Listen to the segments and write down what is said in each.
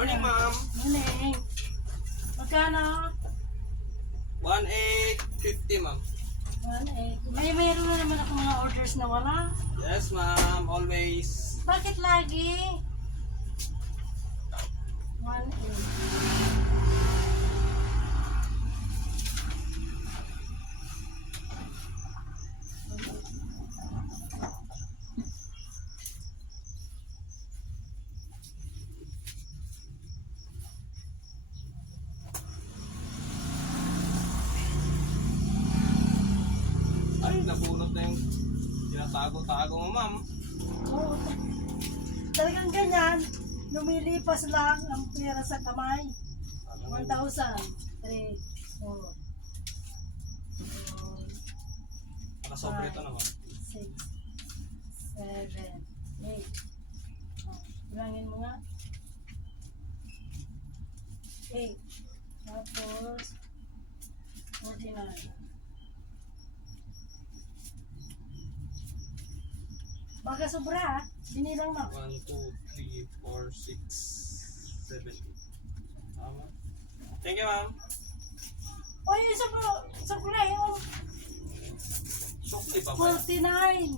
Morning, ma'am. Morning. Magkano? 1,850, ma'am. 1.8. Meron na naman ako mga orders na wala. Yes, ma'am. Always. Bakit lagi? 1.8. Ay, nabunot na yung tinatago-tago mo, ma'am. Oo. Talagang ganyan. Lumilipas lang ang pera sa kamay. 1,000. 3, 4, Nakasobre ito na, ma'am. 6, 7, 8. Bilangin mo nga. 8. Tapos 49. Baka sobra, binilang mo. 1, 2, 3, 4, 6, 7, 8. Tama. Thank you, ma'am. O yung sobra yung Sukli pa ba? 49.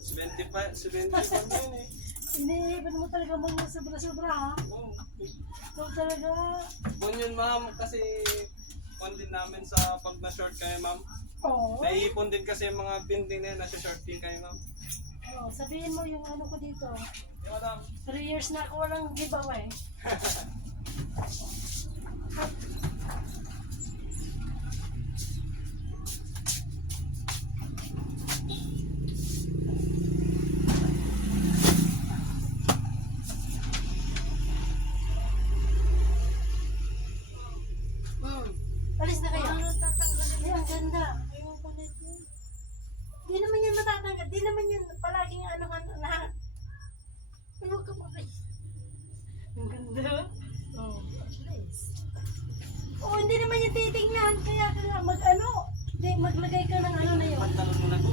75 na yun eh. Iniipin mo talaga mga sobra-sobra ha. Oh, Ikaw talaga. Bon yun, ma'am, kasi on din namin sa pag na-short kayo, ma'am. Oo. Naiipon din kasi yung mga pending na yun, nasa-short din kayo, ma'am. Oh, sabihin mo yung ano ko dito. Yung madam. 3 years na ako walang giveaway. Alis na kayo. Ay, ang ganda. Di naman yan matatanggal. Di naman yan palaging ano ka na. Ano ka pa kayo? Ang ganda. Oh, at least. Oh, hindi naman yan titignan. Kaya ka nga mag-ano. Di, maglagay ka ng ano na yun. Pantalon mo na ko.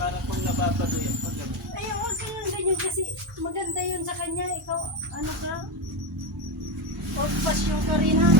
Para kung nababado yan. Pag gano'n. Ay, huwag ka nga ganyan kasi maganda yun sa kanya. Ikaw, ano ka? Old fashion ka rin ha.